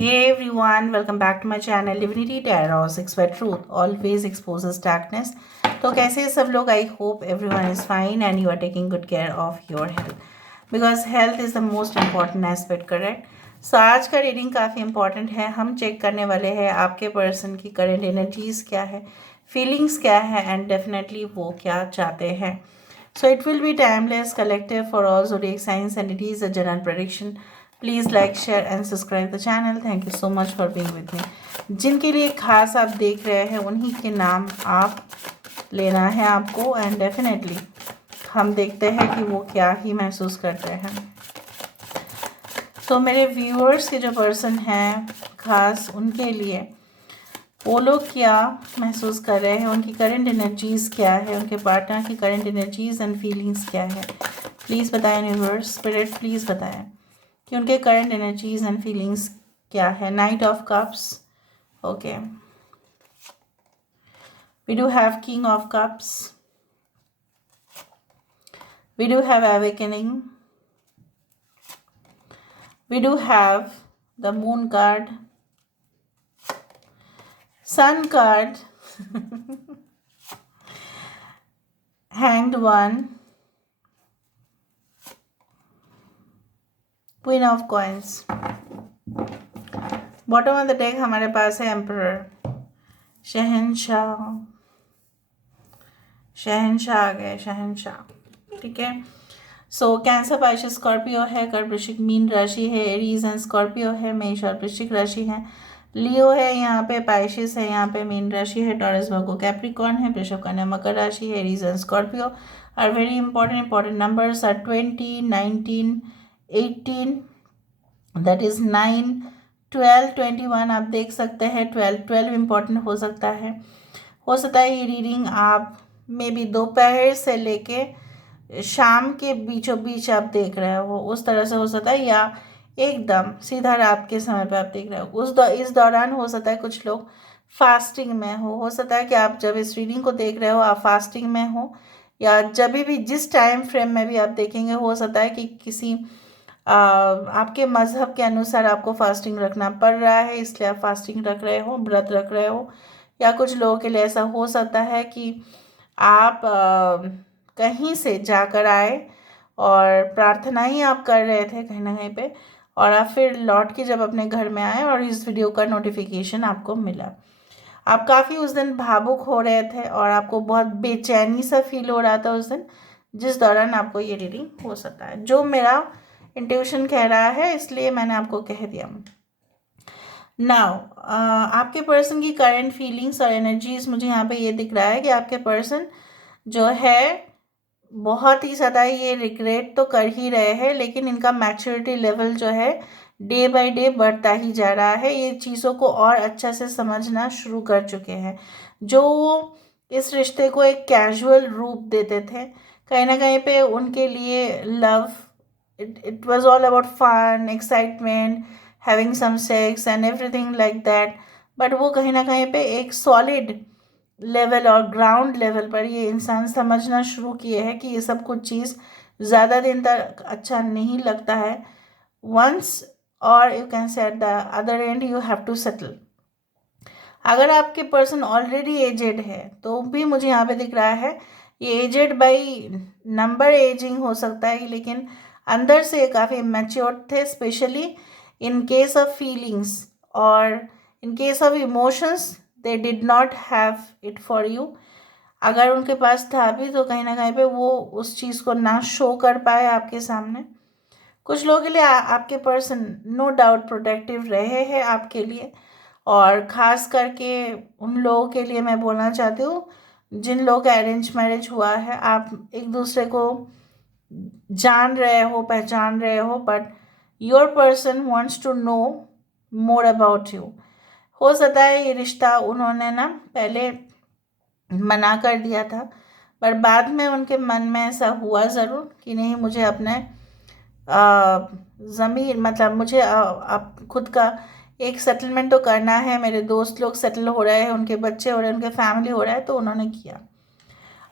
Hey everyone, welcome back to my channel Divinity Tarot 6 where truth always exposes darkness. तो कैसे हैं सब लोग? I hope everyone is fine and you are taking good care of your health because health is the most important aspect, correct? So आज का reading काफ़ी important है. हम चेक करने वाले हैं आपके पर्सन की करंट एनर्जीज क्या है, फीलिंग्स क्या है एंड डेफिनेटली वो क्या चाहते हैं. So it will be timeless, collective for all zodiac signs and it is a general prediction. Please like share and subscribe the channel. Thank you so much for being with me. जिनके लिए खास आप देख रहे हैं उन्हीं के नाम आप लेना है आपको एंड डेफिनेटली हम देखते हैं कि वो क्या ही महसूस करते हैं. तो मेरे व्यूअर्स के जो पर्सन हैं खास उनके लिए वो लोग क्या महसूस कर रहे हैं, उनकी करंट एनर्जीज़ क्या है, उनके पार्टनर की करंट एनर्जीज़ एंड फीलिंग्स क्या है. प्लीज़ बताएं यूनिवर्स, स्पिरिट प्लीज़ बताएं कि उनके करंट एनर्जीज एंड फीलिंग्स क्या है. Knight of cups, okay. We do have king of cups, we do have awakening, we do have the moon card, sun card, hanged one, queen of coins. Bottom of the deck हमारे पास है emperor, शहंशाह. शहंशाह आ गए, शहंशाह. ठीक है. सो cancer, Pisces, Scorpio है, कर्क, वृश्चिक, mean राशि है, एरीज एंड स्कॉर्पियो है, मेष और वृश्चिक राशि है, लियो है यहाँ पे, पाइसेस है यहाँ पे, मीन राशि है, टॉरस, वर्गो, कैप्रिकॉर्न है, वृषभ, कन्या, मकर राशि है, Aries and Scorpio are very important numbers are 20, 19, 18, that is 9, 12, 21. आप देख सकते हैं 12 इंपॉर्टेंट हो सकता है. ये रीडिंग आप मे बी दोपहर से लेके शाम के बीचों बीच आप देख रहे हो उस तरह से हो सकता है, या एकदम सीधा रात के समय पे आप देख रहे हो इस दौरान हो सकता है कुछ लोग फास्टिंग में हो सकता है कि आप जब इस रीडिंग को देख रहे हो आप फास्टिंग में हो, या जब भी जिस टाइम फ्रेम में भी आप देखेंगे हो सकता है कि किसी आपके मज़हब के अनुसार आपको फास्टिंग रखना पड़ रहा है, इसलिए आप फास्टिंग रख रहे हो, व्रत रख रहे हो. या कुछ लोगों के लिए ऐसा हो सकता है कि आप कहीं से जाकर आए और प्रार्थना ही आप कर रहे थे कहीं ना कहीं पे, और आप फिर लौट के जब अपने घर में आए और इस वीडियो का नोटिफिकेशन आपको मिला. आप काफ़ी उस दिन भावुक हो रहे थे और आपको बहुत बेचैनी सा फील हो रहा था उस दिन, जिस दौरान आपको ये रीडिंग हो सकता है. जो मेरा इंट्यूशन कह रहा है इसलिए मैंने आपको कह दिया. नाउ आपके पर्सन की करंट फीलिंग्स और एनर्जीज मुझे यहाँ पे ये दिख रहा है कि आपके पर्सन जो है बहुत ही ज़्यादा ये रिग्रेट तो कर ही रहे हैं, लेकिन इनका मैच्योरिटी लेवल जो है डे बाय डे बढ़ता ही जा रहा है. ये चीज़ों को और अच्छा से समझना शुरू कर चुके हैं. जो वो इस रिश्ते को एक कैजुअल रूप देते थे, कहीं ना कहीं पे उनके लिए love, it was all about fun, excitement, having some sex and everything like that. But वो कहीं ना कहीं पे एक सॉलिड लेवल और ग्राउंड लेवल पर ये इंसान समझना शुरू किए हैं कि ये सब कुछ चीज़ ज़्यादा दिन तक अच्छा नहीं लगता है. वंस, और you can say at the other end you have to settle. अगर आपके पर्सन ऑलरेडी एजेड है तो भी मुझे यहाँ पे दिख रहा है ये एजेड बाई नंबर एजिंग हो सकता है, लेकिन अंदर से काफ़ी मैच्योर थे, specially in case of feelings और in case of emotions they did not have it for you. अगर उनके पास था भी तो कहीं ना कहीं पे वो उस चीज़ को ना शो कर पाए आपके सामने. कुछ लोगों के लिए आपके पर्सन नो डाउट प्रोटेक्टिव रहे हैं आपके लिए, और ख़ास करके उन लोगों के लिए मैं बोलना चाहती हूँ जिन लोगों का अरेंज मैरिज हुआ है. आप एक दूसरे को जान रहे हो, पहचान रहे हो, but your person wants to know more about you. हो सकता है ये रिश्ता उन्होंने ना पहले मना कर दिया था, पर बाद में उनके मन में ऐसा हुआ ज़रूर कि नहीं, मुझे अपने ज़मीन मतलब मुझे अब खुद का एक सेटलमेंट तो करना है. मेरे दोस्त लोग सेटल हो रहे हैं, उनके बच्चे हो रहे हैं, उनके फैमिली हो रहा है, तो उन्होंने किया.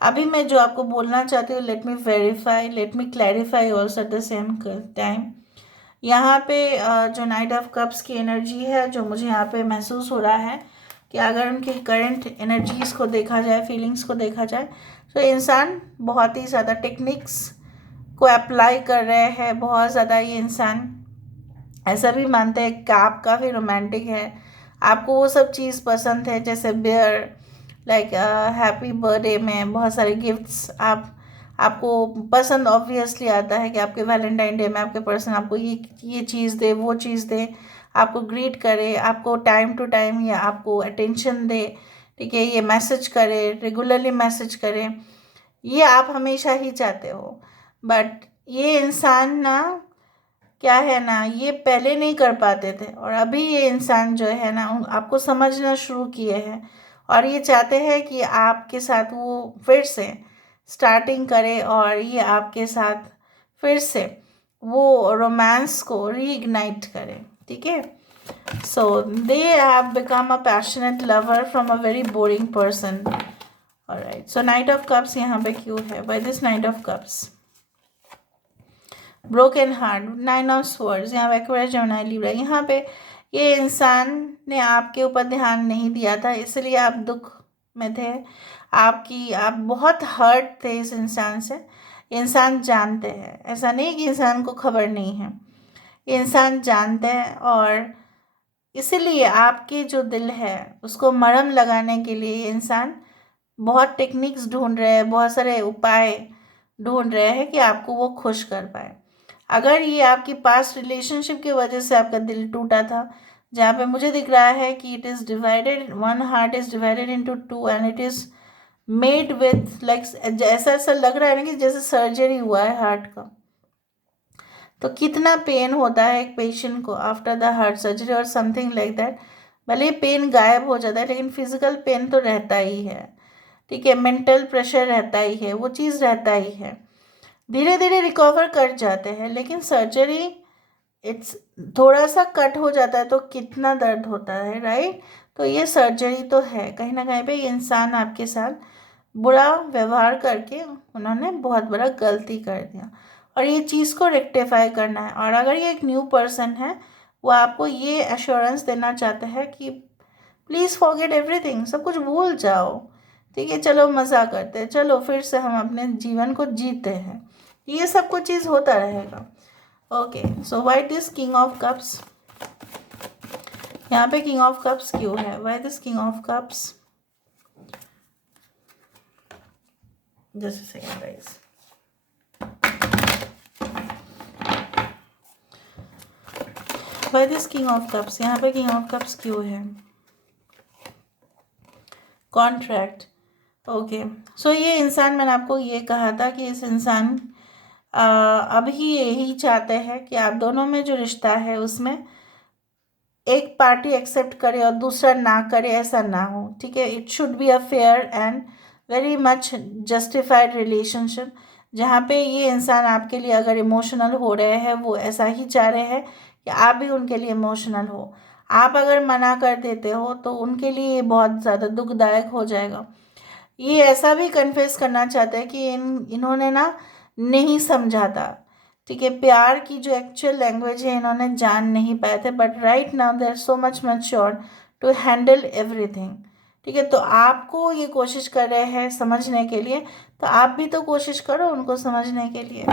अभी मैं जो आपको बोलना चाहती हूँ, let me verify, let me clarify also at the same time. यहाँ पे जो नाइट ऑफ कप्स की एनर्जी है, जो मुझे यहाँ पे महसूस हो रहा है कि अगर उनकी करंट एनर्जीज़ को देखा जाए, फीलिंग्स को देखा जाए, तो इंसान बहुत ही ज़्यादा टेक्निक्स को अप्लाई कर रहे हैं। बहुत ज़्यादा ये इंसान ऐसा भी मानते हैं कि आप काफ़ी रोमांटिक है, आपको वो सब चीज़ पसंद है, जैसे बियर, लाइक हैप्पी बर्थडे में बहुत सारे गिफ्ट्स आपको पसंद ऑब्वियसली आता है कि आपके वैलेंटाइन डे में आपके पर्सन आपको ये चीज़ दे, वो चीज़ दे, आपको ग्रीट करे, आपको टाइम टू टाइम या आपको अटेंशन दे, ठीक है, ये मैसेज करे, रेगुलरली मैसेज करे, ये आप हमेशा ही चाहते हो। बट ये इंसान ना, क्या है ना, ये पहले नहीं कर पाते थे और अभी ये इंसान जो है ना आपको समझना शुरू किए हैं और ये चाहते हैं कि आपके साथ वो फिर से स्टार्टिंग करे और ये आपके साथ फिर से वो रोमांस को रीइग्नाइट करे, ठीक है। So they have become a passionate lover from a very boring person. Alright, so knight of cups यहाँ पे क्यों है? By this knight of cups, broken heart, 9 of swords, यहाँ पे एक्वेरियस, जेमिनी, लिब्रा, यहाँ पे ये इंसान ने आपके ऊपर ध्यान नहीं दिया था, इसलिए आप दुख में थे, आप बहुत हर्ट थे इस इंसान से। इंसान जानते हैं, ऐसा नहीं कि इंसान को खबर नहीं है, इंसान जानते हैं और इसीलिए आपके जो दिल है उसको मरहम लगाने के लिए ये इंसान बहुत टेक्निक्स ढूंढ रहे हैं, बहुत सारे उपाय ढूंढ रहे हैं कि आपको वो खुश कर पाए। अगर ये आपकी पास्ट रिलेशनशिप की वजह से आपका दिल टूटा था, जहाँ पे मुझे दिख रहा है कि it is divided, one heart is divided into two and it is made with like, ऐसा ऐसा लग रहा है ना कि जैसे सर्जरी हुआ है हार्ट का। तो कितना पेन होता है एक पेशेंट को आफ्टर द हार्ट सर्जरी और समथिंग लाइक दैट। भले पेन गायब हो जाता है लेकिन फिजिकल पेन तो रहता ही है, ठीक है, मेंटल प्रेशर रहता ही है, वो चीज़ रहता ही है। धीरे धीरे रिकवर कर जाते हैं लेकिन सर्जरी इट्स थोड़ा सा कट हो जाता है तो कितना दर्द होता है, राइट। तो ये सर्जरी तो है, कहीं ना कहीं पे ये इंसान आपके साथ बुरा व्यवहार करके उन्होंने बहुत बड़ा गलती कर दिया और ये चीज़ को रेक्टिफाई करना है। और अगर ये एक न्यू पर्सन है, वो आपको ये एश्योरेंस देना चाहता है कि प्लीज़ फॉरगेट एवरीथिंग, सब कुछ भूल जाओ, ठीक है, चलो मज़ा करते हैं, चलो फिर से हम अपने जीवन को जीते हैं, ये सब कुछ चीज़ होता रहेगा। Okay, so why this king of cups, यहाँ पे किंग ऑफ कप्स क्यों है? Why this king of cups, just a second guys. Why this king of cups, यहाँ पे किंग ऑफ कप्स क्यों है? Contract, okay. सो ये इंसान, मैंने आपको ये कहा था कि इस इंसान अभी यही चाहते हैं कि आप दोनों में जो रिश्ता है उसमें एक पार्टी एक्सेप्ट करे और दूसरा ना करे, ऐसा ना हो, ठीक है। It should be a fair and very much justified relationship, जहाँ पे ये इंसान आपके लिए अगर इमोशनल हो रहे हैं, वो ऐसा ही चाह रहे हैं कि आप भी उनके लिए इमोशनल हो। आप अगर मना कर देते हो तो उनके लिए ये बहुत ज़्यादा दुखदायक हो जाएगा। ये ऐसा भी कन्फेस करना चाहते हैं कि इन्होंने ना नहीं समझा था, ठीक है, प्यार की जो एक्चुअल लैंग्वेज है इन्होंने जान नहीं पाए थे, but right now they are so much mature to handle everything, ठीक है। तो आपको ये कोशिश कर रहे हैं समझने के लिए, तो आप भी तो कोशिश करो उनको समझने के लिए।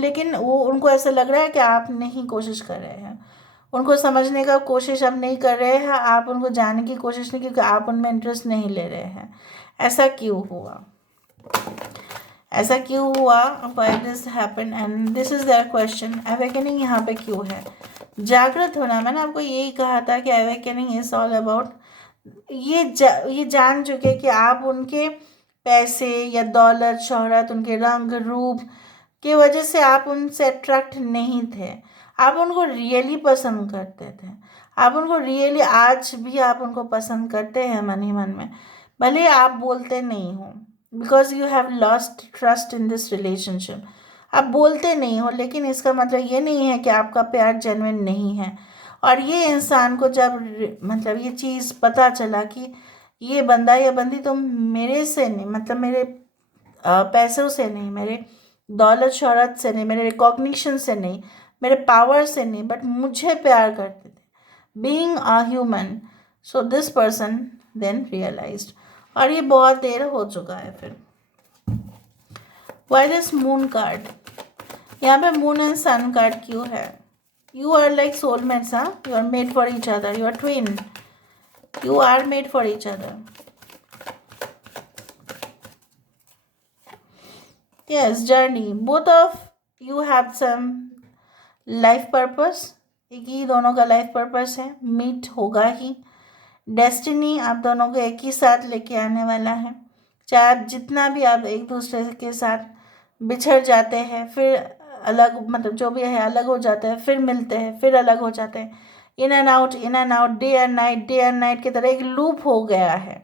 लेकिन वो उनको ऐसा लग रहा है कि आप नहीं कोशिश कर रहे हैं, उनको समझने का कोशिश आप नहीं कर रहे हैं, आप उनको जानने की कोशिश नहीं, क्योंकि आप उनमें इंटरेस्ट नहीं ले रहे हैं। ऐसा क्यों हुआ? ऐसा क्यों हुआ? Why this happen and this is their question. Awakening यहाँ पे क्यों है? जागृत होना, मैंने आपको यही कहा था कि अवेकनिंग इज ऑल अबाउट ये जान चुके कि आप उनके पैसे या दौलत, शोहरत, उनके रंग रूप की वजह से आप उनसे अट्रैक्ट नहीं थे, आप उनको रियली पसंद करते थे, आप उनको रियली आज भी आप उनको पसंद करते हैं मन ही मन में, भले आप बोलते नहीं हो, because you have lost trust in this relationship. आप बोलते नहीं हो लेकिन इसका मतलब ये नहीं है कि आपका प्यार जेन्युइन नहीं है। और ये इंसान को जब मतलब ये चीज़ पता चला कि ये बंदा या बंदी तो मेरे से नहीं, मतलब मेरे पैसों से नहीं, मेरे दौलत शोहरत से नहीं, मेरे रिकॉग्निशन से नहीं, मेरे पावर से नहीं, बट मुझे प्यार करते थे, being a human. So this person then realised, और ये बहुत देर हो चुका है। फिर व्हाई दिस मून कार्ड, यहाँ पे मून एंड सन कार्ड क्यों है? यू आर लाइक सोलमेट्स, हाँ, you are made for each other, you are twin, you are made for each other. Yes, journey. Both of you have some life purpose. एक ही दोनों का life purpose है, meet होगा ही। Destiny आप दोनों को एक ही साथ लेके आने वाला है। चाहे आप जितना भी आप एक दूसरे के साथ बिछड़ जाते हैं, फिर अलग, मतलब जो भी है अलग हो जाते हैं, फिर मिलते हैं, फिर अलग हो जाते हैं, in and out, in and out, day and night की तरह एक लूप हो गया है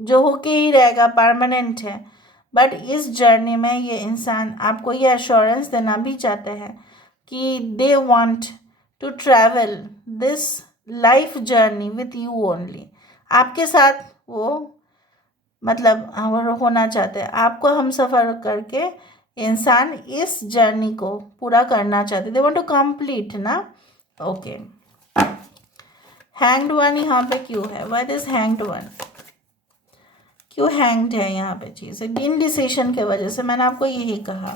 जो होके ही रहेगा, परमानेंट है। बट इस जर्नी में ये इंसान आपको ये एश्योरेंस देना भी चाहते हैं कि they want to travel this life journey with you only. आपके साथ वो मतलब होना चाहते हैं, आपको हम सफ़र करके इंसान इस जर्नी को पूरा करना चाहते, दे वांट टू कंप्लीट ना। ओके, हैंग्ड वन यहाँ पे क्यों है? व्हाई दिस हैंग्ड वन, क्यों हैंग्ड है यहाँ पे चीज़? इनडिसिशन के वजह से। मैंने आपको यही कहा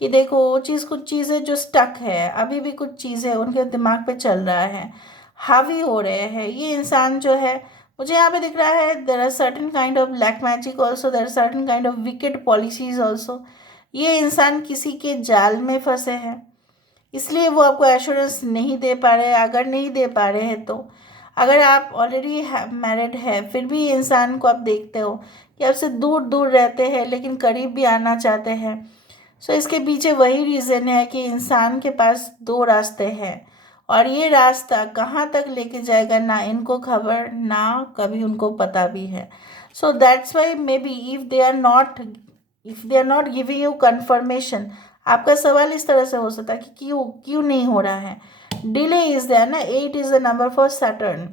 कि देखो वो चीज़, कुछ चीज़ें जो स्टक है, अभी भी कुछ चीज़ें उनके दिमाग पे चल रहा है, हावी हो रहे हैं। ये इंसान जो है, मुझे यहाँ पे दिख रहा है there are certain kind of black magic also, there are certain kind of wicked policies also. ये इंसान किसी के जाल में फंसे हैं, इसलिए वो आपको एश्योरेंस नहीं दे पा रहे हैं। अगर नहीं दे पा रहे हैं तो अगर आप ऑलरेडी मैरिड है, फिर भी इंसान को आप देखते हो कि आपसे दूर दूर रहते हैं लेकिन करीब भी आना चाहते हैं। सो इसके पीछे वही रीज़न है कि इंसान के पास दो रास्ते हैं, और ये रास्ता कहाँ तक लेके जाएगा ना इनको खबर, ना कभी उनको पता भी है। So that's why maybe if they are not giving you confirmation, आपका सवाल इस तरह से हो सकता है कि क्यों क्यों नहीं हो रहा है। डिले इज देयर ना, 8 is the number for Saturn,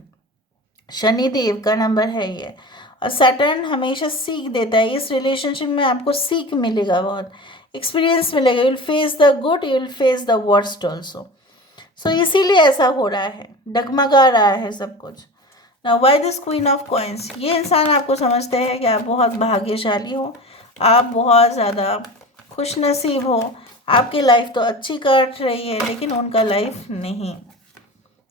Shanidev का नंबर है ये, और सैटर्न हमेशा सीख देता है। इस रिलेशनशिप में आपको सीख मिलेगा, बहुत एक्सपीरियंस मिलेगा, you will face the good, you will face the worst also. So इसीलिए ऐसा हो रहा है, डगमगा रहा है सब कुछ। Now why this queen of coins, ये इंसान आपको समझते हैं कि आप बहुत भाग्यशाली हो, आप बहुत ज़्यादा खुश नसीब हो, आपकी लाइफ तो अच्छी कट रही है लेकिन उनका लाइफ नहीं।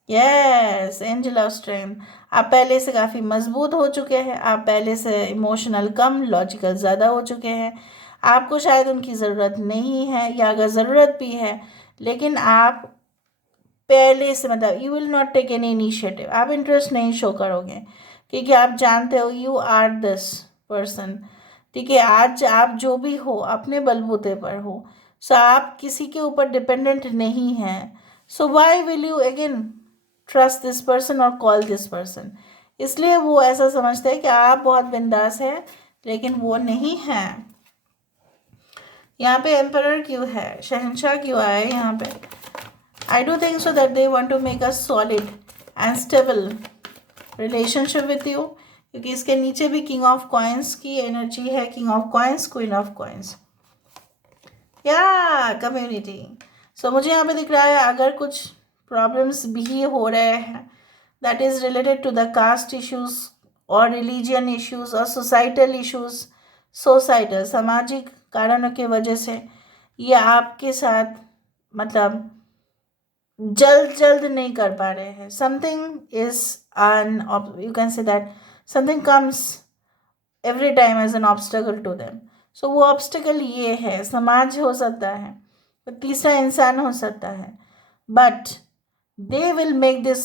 यस, एंजल ऑफ स्ट्रेंथ, आप पहले से काफ़ी मजबूत हो चुके हैं, आप पहले से इमोशनल कम, लॉजिकल ज़्यादा हो चुके हैं। आपको शायद उनकी ज़रूरत नहीं है, या अगर ज़रूरत भी है लेकिन आप पहले से, मतलब you will not take any initiative, आप इंटरेस्ट नहीं शो करोगे क्योंकि आप जानते हो यू आर दिस पर्सन। ठीक है, आज आप जो भी हो अपने बलबूते पर हो, सो आप किसी के ऊपर डिपेंडेंट नहीं हैं। So why will you again trust this person और कॉल दिस पर्सन? इसलिए वो ऐसा समझते हैं कि आप बहुत बिंदास हैं लेकिन वो नहीं है। यहाँ पे एम्परर क्यों है, शहंशाह क्यों आया है यहाँ पे? I do think so that they want to make a solid and stable relationship with you, क्योंकि इसके नीचे भी किंग ऑफ कॉइन्स की एनर्जी है, king of coins, queen of coins, या कम्युनिटी। सो मुझे यहाँ पे दिख रहा है अगर कुछ प्रॉब्लम्स भी हो रहे हैं that is related to the caste issues और रिलीजियन इश्यूज और सोसाइटल इश्यूज, सोसाइटल सामाजिक कारणों की वजह से ये आपके साथ मतलब जल्द नहीं कर पा रहे हैं। Something is an you can say that something comes every time as an obstacle to them. So वो ऑब्स्टिकल ये है, समाज हो सकता है, तो तीसरा इंसान हो सकता है, but they will make this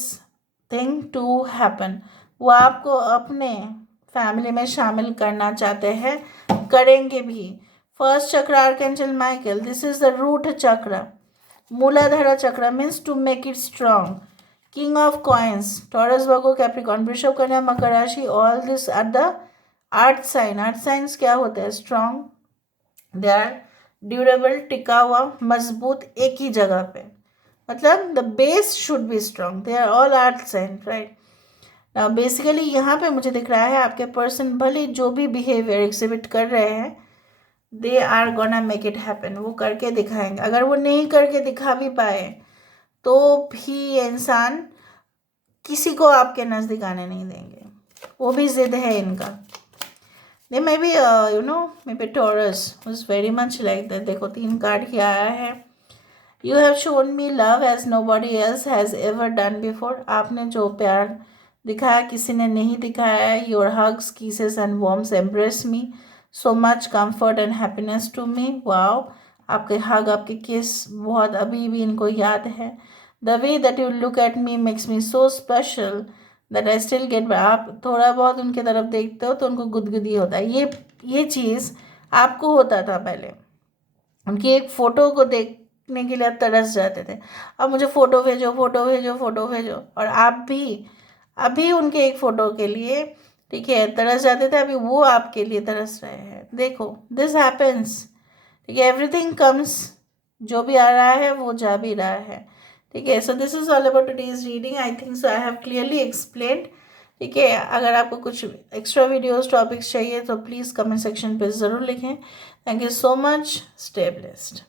thing to happen. वो आपको अपने फैमिली में शामिल करना चाहते हैं, करेंगे भी। First chakra archangel Michael, this is the root chakra, Muladhara chakra means to make it strong. King of coins, Taurus, Virgo, Capricorn, वृषभ, कन्या, मकर राशि, all this are the earth sign. Earth science क्या होते हैं? स्ट्रांग, दे आर ड्यूरेबल, टिका हुआ, मजबूत, एक ही जगह पे, मतलब the base should be strong, they are all earth sign, right. Now basically यहाँ पे मुझे दिख रहा है आपके पर्सन भले जो भी बिहेवियर एग्जिबिट कर रहे हैं, they are gonna make it happen, वो करके दिखाएंगे। अगर वो नहीं करके दिखा भी पाए तो भी ये इंसान किसी को आपके नज़दीक आने नहीं देंगे, वो भी ज़िद है इनका। They may be may be Taurus was very much like that. देखो 3 कार्ड ही आया है। You have shown me love as nobody else has ever done before. आपने जो प्यार दिखाया किसी ने नहीं दिखाया है। Your hugs kisses and warms embrace me so much comfort and happiness to me. Wow, आपके हग आपके किस बहुत अभी भी इनको याद है। The way that you look at me makes me so special that I still get. आप थोड़ा बहुत उनके तरफ देखते हो तो उनको गुदगुदी होता है। ये चीज़ आपको होता था पहले, उनकी एक फ़ोटो को देखने के लिए आप तरस जाते थे। अब मुझे फ़ोटो भेजो, फ़ोटो भेजो, फ़ोटो भेजो। और आप भी अभी उनके एक फ़ोटो के लिए, ठीक है, तरस जाते थे, अभी वो आपके लिए तरस रहे हैं। देखो दिस हैपेंस, ठीक है, एवरीथिंग कम्स, जो भी आ रहा है वो जा भी रहा है। ठीक है, so this is all about today's reading. I think so I have clearly explained. ठीक है, अगर आपको कुछ एक्स्ट्रा वीडियोस टॉपिक्स चाहिए तो प्लीज़ कमेंट सेक्शन पे ज़रूर लिखें। Thank you so much, stay blessed.